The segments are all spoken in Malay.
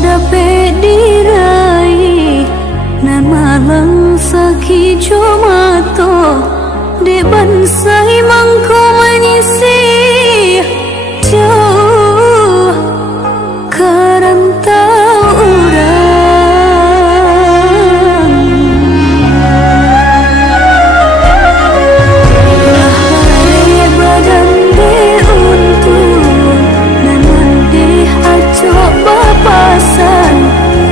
dapat diraih nan malang sakit cuma to di bansai mangko menyisih jauh karantau urang lahai badan di untung nan mandih acok bapasan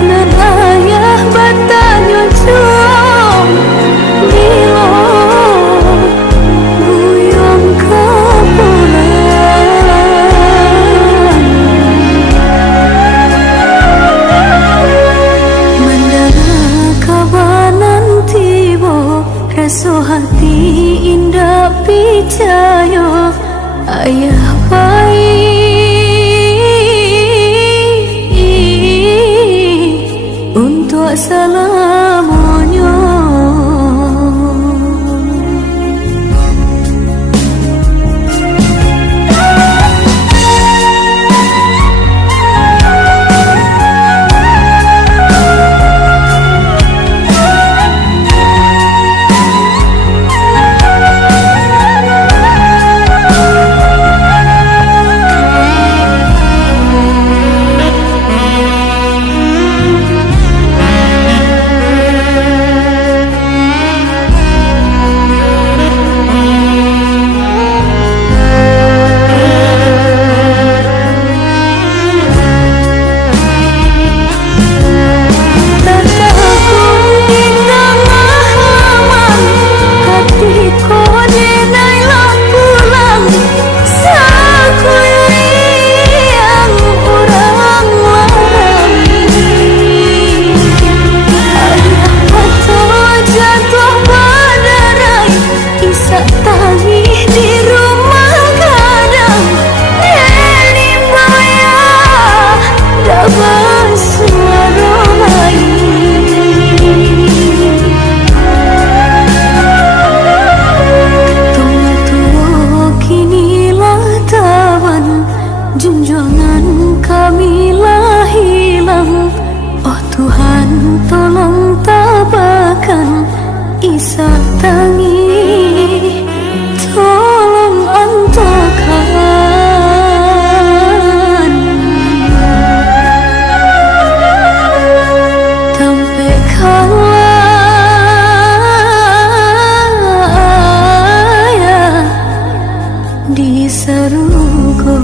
nan ayah batanya cung bilo buyong kapulan mandara kabanan tibo rasa hati indah picayo ayah baik untuk selamanya. Junjungan kamilah hilang, oh Tuhan tolong tabahkan isak tangi, tolong antarkan sampai kalah di serugo.